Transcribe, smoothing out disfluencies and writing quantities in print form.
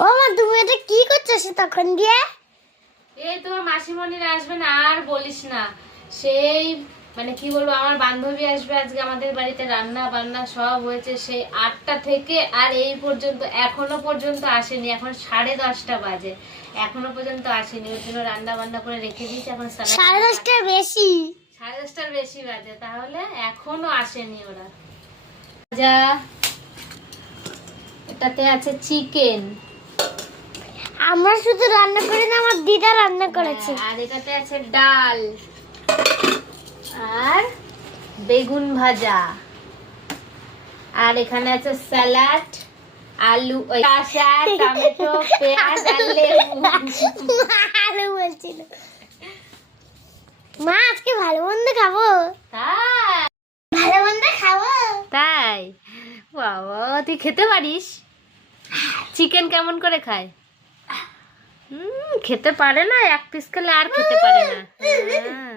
ও মা, তুমি এটা কি করছো তখন দিয়ে? এই তোমার মাসিমণিরা আসবে না, আর বলিস না। সেই মানে কি বলবো, আমার বান্ধবী আসবে আজকে আমাদের বাড়িতে, রান্না বান্না সব হয়েছে সেই 8টা থেকে, আর এই পর্যন্ত এখনো পর্যন্ত আসেনি। এখন 10:30 বাজে, এখনো পর্যন্ত আসেনি। ওর জন্য রান্না বান্না করে রেখে দিয়েছি। এখন 10:30টার বেশি। 10:30টার বেশি বাজে, তাহলে এখনো আসেনি ওরা। যা, এটাতে আছে চিকেন, আমরা শুধু রান্না করি না, আমার দিদা রান্না করেছে। আর এটাতে আছে ডাল আর বেগুন ভাজা, আর এখানে আছে স্যালাড, আলু, শসা, টমেটো, পেঁয়াজ আর লেবু। আলু বলছিল। মা আজকে ভালো মন্দ খাবো। তাই? ভালো মন্দ খাবো। তাই? বাবা, তুই খেতে পারিস? চিকেন কেমন করে খায়? খেতে পারে না, এক পিস খেলে আর খেতে পারে না। হ্যাঁ।